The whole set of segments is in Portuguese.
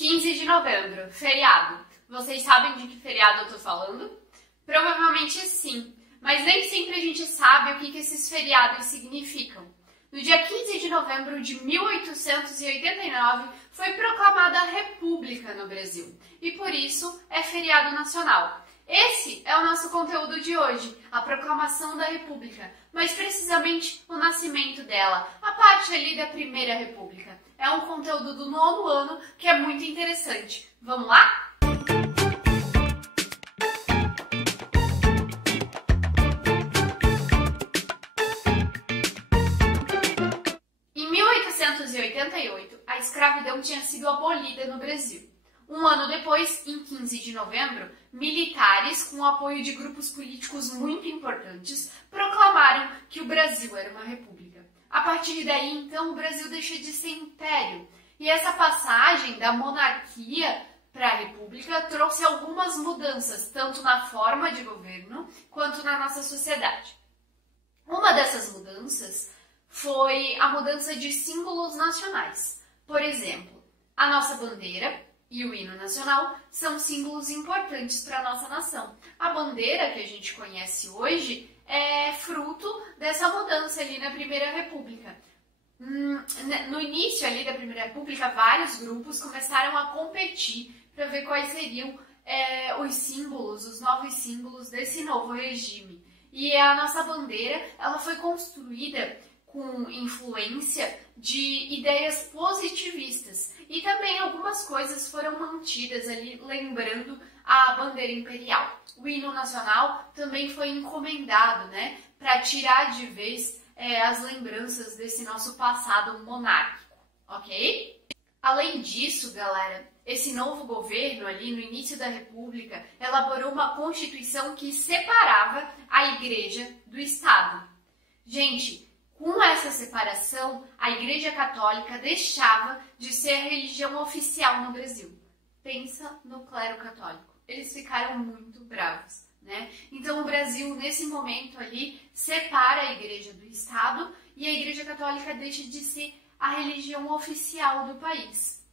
15 de novembro, feriado. Vocês sabem de que feriado eu tô falando? Provavelmente sim, mas nem sempre a gente sabe o que esses feriados significam. No dia 15 de novembro de 1889 foi proclamada a República no Brasil e por isso é feriado nacional. Esse é o nosso conteúdo de hoje, a proclamação da República, mas precisamente o nascimento dela, a parte ali da Primeira República. É um conteúdo do 9º ano que é muito interessante. Vamos lá? Em 1888, a escravidão tinha sido abolida no Brasil. Um ano depois, em 15 de novembro, militares, com o apoio de grupos políticos muito importantes, proclamaram que o Brasil era uma república. A partir daí, então, o Brasil deixa de ser império. E essa passagem da monarquia para a república trouxe algumas mudanças, tanto na forma de governo quanto na nossa sociedade. Uma dessas mudanças foi a mudança de símbolos nacionais. Por exemplo, a nossa bandeira e o hino nacional são símbolos importantes para a nossa nação. A bandeira que a gente conhece hoje é fruto dessa mudança ali na Primeira República. No início ali da Primeira República, vários grupos começaram a competir para ver quais seriam os símbolos, os novos símbolos desse novo regime. E a nossa bandeira, ela foi construída com influência de ideias positivistas. E também algumas coisas foram mantidas ali, lembrando a bandeira imperial. O hino nacional também foi encomendado, para tirar de vez as lembranças desse nosso passado monárquico, ok? Além disso, galera, esse novo governo ali no início da República elaborou uma constituição que separava a Igreja do Estado. Gente, com essa separação, a Igreja Católica deixava de ser a religião oficial no Brasil. Pensa no clero católico. Eles ficaram muito bravos, Então o Brasil, nesse momento ali, separa a Igreja do Estado e a Igreja Católica deixa de ser a religião oficial do país.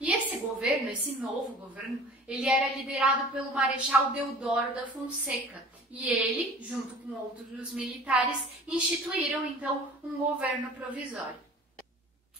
E esse governo, esse novo governo, ele era liderado pelo Marechal Deodoro da Fonseca. E ele, junto com outros militares, instituíram, então, um governo provisório.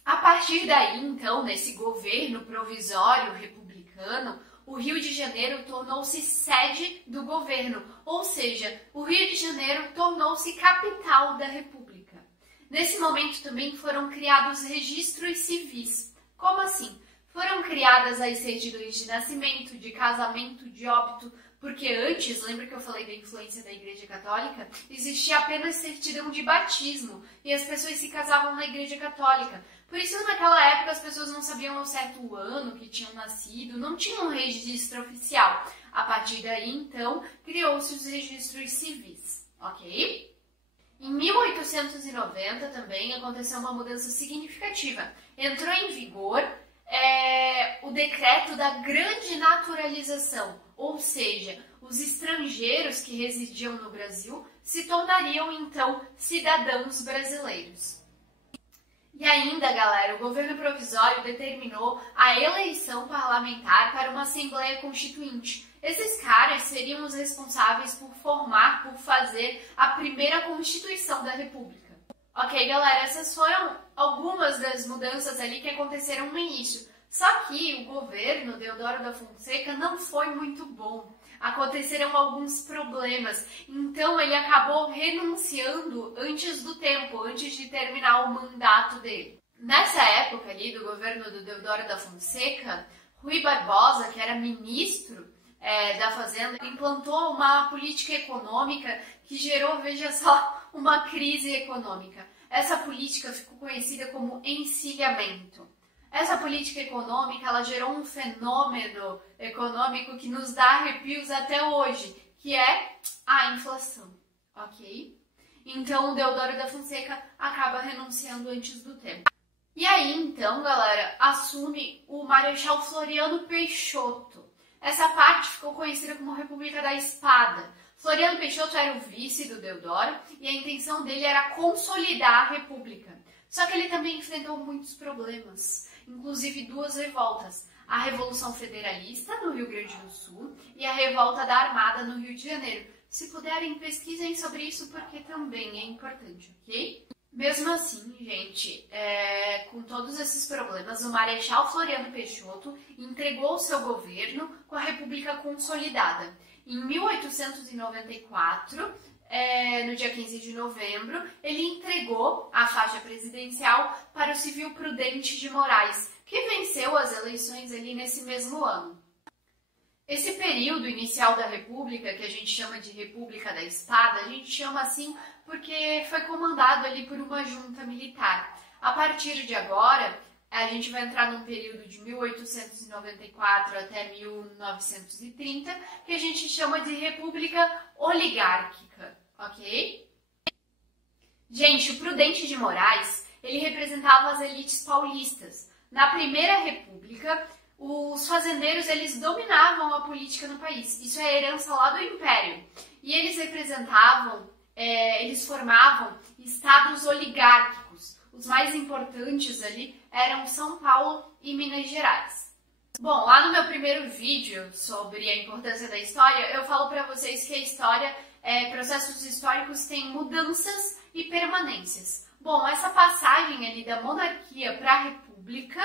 A partir daí, então, nesse governo provisório republicano, o Rio de Janeiro tornou-se sede do governo, ou seja, o Rio de Janeiro tornou-se capital da República. Nesse momento também foram criados registros civis. Como assim? Foram criadas as certidões de nascimento, de casamento, de óbito, porque antes, lembra que eu falei da influência da Igreja Católica? Existia apenas certidão de batismo e as pessoas se casavam na Igreja Católica. Por isso, naquela época, as pessoas não sabiam ao certo o ano que tinham nascido, não tinham um registro oficial. A partir daí, então, criou-se os registros civis, ok? Em 1890 também aconteceu uma mudança significativa. Entrou em vigor o decreto da grande naturalização, ou seja, os estrangeiros que residiam no Brasil se tornariam então cidadãos brasileiros. E ainda, galera, o governo provisório determinou a eleição parlamentar para uma Assembleia Constituinte. Esses caras seriam os responsáveis por fazer a primeira Constituição da República. Ok, galera, essas foram algumas das mudanças ali que aconteceram no início. Só que o governo Deodoro da Fonseca não foi muito bom. Aconteceram alguns problemas, então ele acabou renunciando antes do tempo, antes de terminar o mandato dele. Nessa época ali do governo do Deodoro da Fonseca, Rui Barbosa, que era ministro da Fazenda, implantou uma política econômica que gerou, veja só, uma crise econômica. Essa política ficou conhecida como encilhamento. Essa política econômica, ela gerou um fenômeno econômico que nos dá arrepios até hoje, que é a inflação, ok? Então, o Deodoro da Fonseca acaba renunciando antes do tempo. E aí, então, galera, assume o Marechal Floriano Peixoto. Essa parte ficou conhecida como República da Espada. Floriano Peixoto era o vice do Deodoro e a intenção dele era consolidar a República. Só que ele também enfrentou muitos problemas, inclusive 2 revoltas. a Revolução Federalista no Rio Grande do Sul e a Revolta da Armada no Rio de Janeiro. Se puderem, pesquisem sobre isso porque também é importante, ok? Mesmo assim, gente, com todos esses problemas, o Marechal Floriano Peixoto entregou seu governo com a República consolidada. Em 1894, no dia 15 de novembro, ele entregou a faixa presidencial para o civil Prudente de Moraes, que venceu as eleições ali nesse mesmo ano. Esse período inicial da República, que a gente chama de República da Espada, a gente chama assim porque foi comandado ali por uma junta militar. A partir de agora, a gente vai entrar num período de 1894 até 1930, que a gente chama de República Oligárquica, ok? Gente, o Prudente de Moraes, ele representava as elites paulistas. Na Primeira República, os fazendeiros, eles dominavam a política no país. Isso é herança lá do Império. E eles eles formavam estados oligárquicos. Os mais importantes ali eram São Paulo e Minas Gerais. Bom, lá no meu primeiro vídeo sobre a importância da história, eu falo para vocês que a história, processos históricos têm mudanças e permanências. Bom, essa passagem ali da monarquia para a república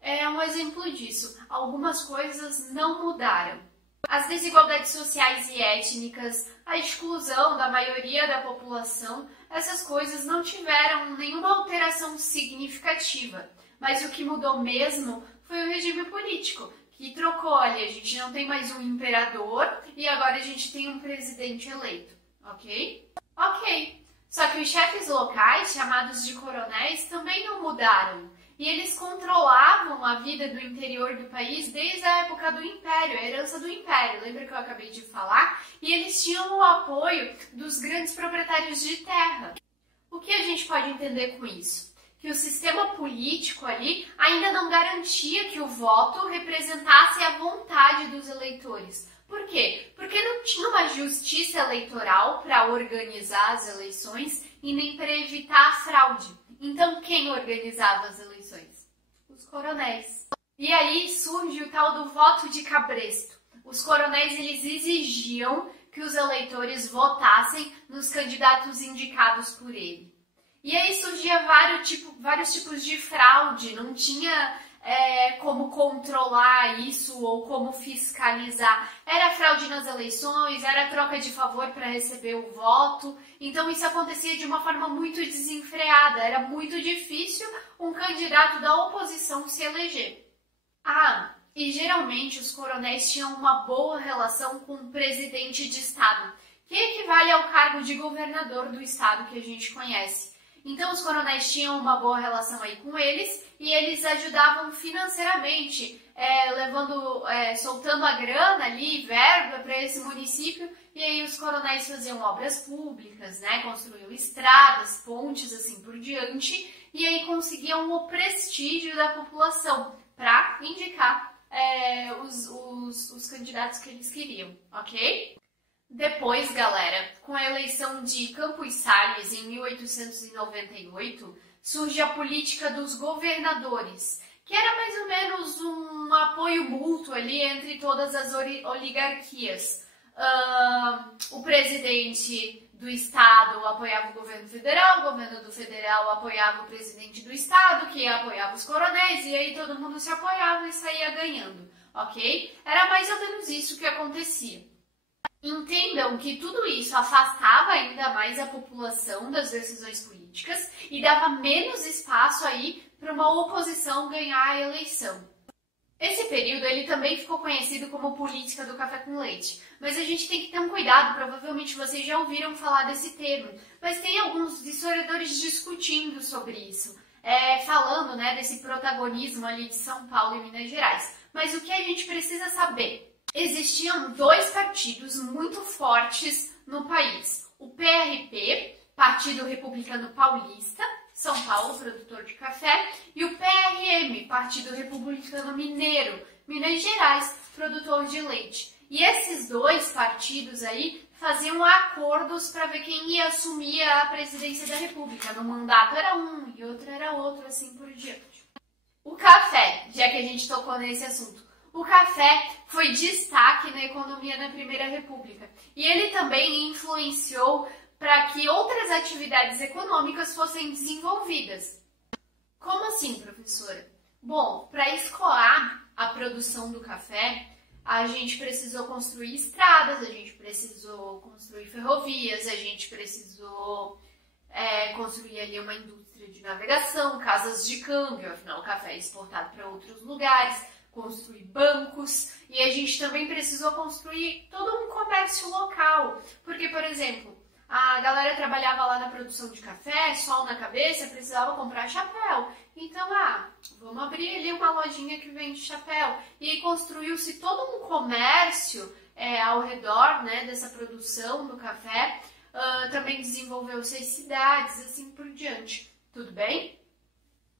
é um exemplo disso. Algumas coisas não mudaram. As desigualdades sociais e étnicas, a exclusão da maioria da população, essas coisas não tiveram nenhuma alteração significativa. Mas o que mudou mesmo foi o regime político, que trocou ali. A gente não tem mais um imperador e agora a gente tem um presidente eleito, ok? Ok. Só que os chefes locais, chamados de coronéis, também não mudaram. E eles controlavam a vida do interior do país desde a época do Império, a herança do Império, lembra que eu acabei de falar? E eles tinham o apoio dos grandes proprietários de terra. O que a gente pode entender com isso? Que o sistema político ali ainda não garantia que o voto representasse a vontade dos eleitores. Por quê? Porque não tinha uma justiça eleitoral para organizar as eleições e nem para evitar a fraude. Então, quem organizava as eleições? Os coronéis. E aí surge o tal do voto de cabresto. Os coronéis, eles exigiam que os eleitores votassem nos candidatos indicados por ele. E aí surgia vários tipos de fraude, não tinha como controlar isso ou como fiscalizar. Era fraude nas eleições, era troca de favor para receber o voto. Então isso acontecia de uma forma muito desenfreada. Era muito difícil um candidato da oposição se eleger. E geralmente os coronéis tinham uma boa relação com o presidente de estado, que equivale ao cargo de governador do estado que a gente conhece. Então os coronéis tinham uma boa relação aí com eles e eles ajudavam financeiramente, soltando a grana ali, verba para esse município, e aí os coronéis faziam obras públicas, né, construíam estradas, pontes, assim por diante, e aí conseguiam o prestígio da população para indicar os candidatos que eles queriam, ok? Depois, galera, com a eleição de Campos Salles em 1898, surge a política dos governadores, que era mais ou menos um apoio mútuo ali entre todas as oligarquias. O presidente do estado apoiava o governo do federal apoiava o presidente do estado, que apoiava os coronéis, e aí todo mundo se apoiava e saía ganhando, ok? Era mais ou menos isso que acontecia. Entendam que tudo isso afastava ainda mais a população das decisões políticas e dava menos espaço aí para uma oposição ganhar a eleição. Esse período ele também ficou conhecido como política do café com leite, mas a gente tem que ter um cuidado, provavelmente vocês já ouviram falar desse termo, mas tem alguns historiadores discutindo sobre isso, falando, né, desse protagonismo ali de São Paulo e Minas Gerais. Mas o que a gente precisa saber? Existiam dois partidos muito fortes no país. O PRP, Partido Republicano Paulista, São Paulo, produtor de café, e o PRM, Partido Republicano Mineiro, Minas Gerais, produtor de leite. E esses dois partidos aí faziam acordos para ver quem ia assumir a presidência da República. No mandato era um e outro era outro, assim por diante. O café, já que a gente tocou nesse assunto, o café foi destaque na economia na Primeira República e ele também influenciou para que outras atividades econômicas fossem desenvolvidas. Como assim, professora? Bom, para escoar a produção do café, a gente precisou construir estradas, a gente precisou construir ferrovias, a gente precisou construir ali uma indústria de navegação, casas de câmbio, afinal o café é exportado para outros lugares, construir bancos, e a gente também precisou construir todo um comércio local, porque, por exemplo, a galera trabalhava lá na produção de café, sol na cabeça, precisava comprar chapéu. Então, vamos abrir ali uma lojinha que vende chapéu. E aí construiu-se todo um comércio ao redor, né, dessa produção do café. Também desenvolveu-se as cidades, assim por diante. Tudo bem?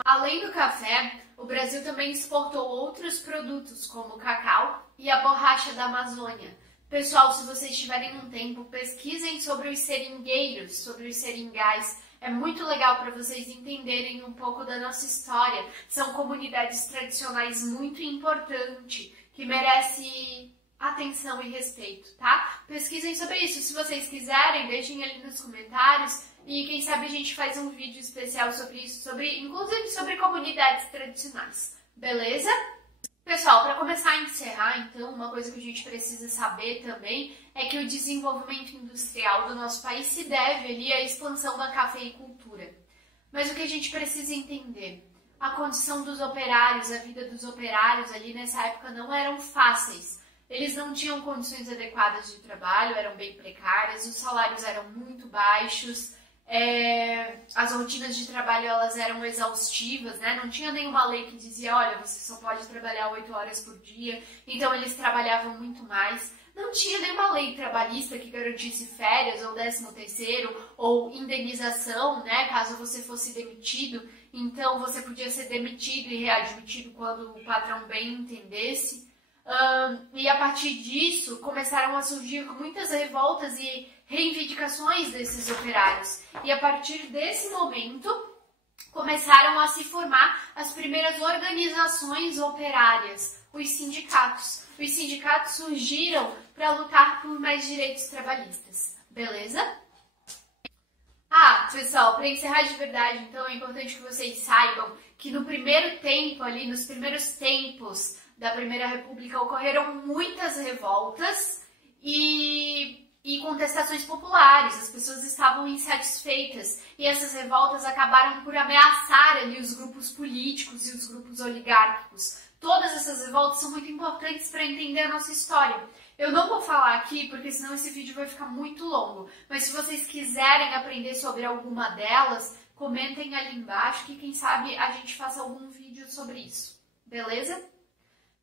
Além do café, o Brasil também exportou outros produtos, como o cacau e a borracha da Amazônia. Pessoal, se vocês tiverem um tempo, pesquisem sobre os seringueiros, sobre os seringais. É muito legal para vocês entenderem um pouco da nossa história. São comunidades tradicionais muito importantes, que merecem atenção e respeito, tá? Pesquisem sobre isso. Se vocês quiserem, deixem ali nos comentários e quem sabe a gente faz um vídeo especial sobre isso, inclusive sobre comunidades tradicionais. Beleza? Pessoal, para começar a encerrar, então, uma coisa que a gente precisa saber também é que o desenvolvimento industrial do nosso país se deve ali à expansão da cafeicultura. Mas o que a gente precisa entender? A condição dos operários, a vida dos operários ali nessa época não eram fáceis. Eles não tinham condições adequadas de trabalho, eram bem precárias, os salários eram muito baixos, as rotinas de trabalho elas eram exaustivas, né? Não tinha nenhuma lei que dizia, olha, você só pode trabalhar 8 horas por dia, então eles trabalhavam muito mais. Não tinha nenhuma lei trabalhista que garantisse férias, ou 13º, ou indenização, né? Caso você fosse demitido, então você podia ser demitido e readmitido quando o patrão bem entendesse. E a partir disso começaram a surgir muitas revoltas e reivindicações desses operários. E a partir desse momento começaram a se formar as primeiras organizações operárias, os sindicatos. Os sindicatos surgiram para lutar por mais direitos trabalhistas. Beleza? Pessoal, para encerrar de verdade, então é importante que vocês saibam que no primeiro tempo ali, nos primeiros tempos da Primeira República, ocorreram muitas revoltas e contestações populares. As pessoas estavam insatisfeitas e essas revoltas acabaram por ameaçar ali os grupos políticos e os grupos oligárquicos. Todas essas revoltas são muito importantes para entender a nossa história. Eu não vou falar aqui porque senão esse vídeo vai ficar muito longo, mas se vocês quiserem aprender sobre alguma delas, comentem ali embaixo que quem sabe a gente faça algum vídeo sobre isso. Beleza?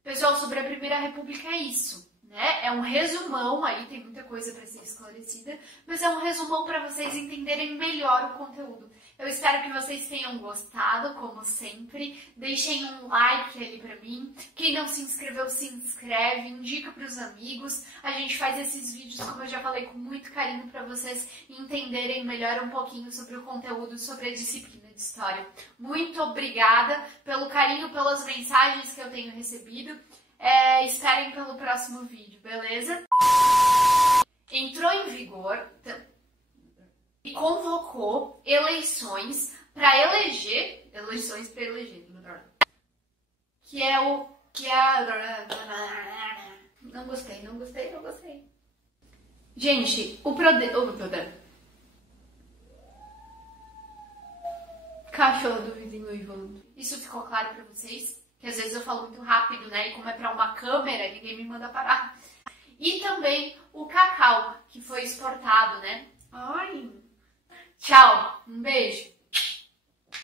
Pessoal, sobre a Primeira República é isso, né? É um resumão, aí tem muita coisa para ser esclarecida, mas é um resumão para vocês entenderem melhor o conteúdo. Eu espero que vocês tenham gostado, como sempre. Deixem um like ali para mim. Quem não se inscreveu, se inscreve, indica para os amigos. A gente faz esses vídeos, como eu já falei, com muito carinho para vocês entenderem melhor um pouquinho sobre o conteúdo, sobre a disciplina de História. Muito obrigada pelo carinho, pelas mensagens que eu tenho recebido. Esperem pelo próximo vídeo, beleza? Entrou em vigor e convocou eleições para eleger, não gostei. Gente, cachorro do vizinho uivando. Isso ficou claro para vocês? Que às vezes eu falo muito rápido, né? E como é para uma câmera, ninguém me manda parar. E também o cacau, que foi exportado, né? Tchau, um beijo.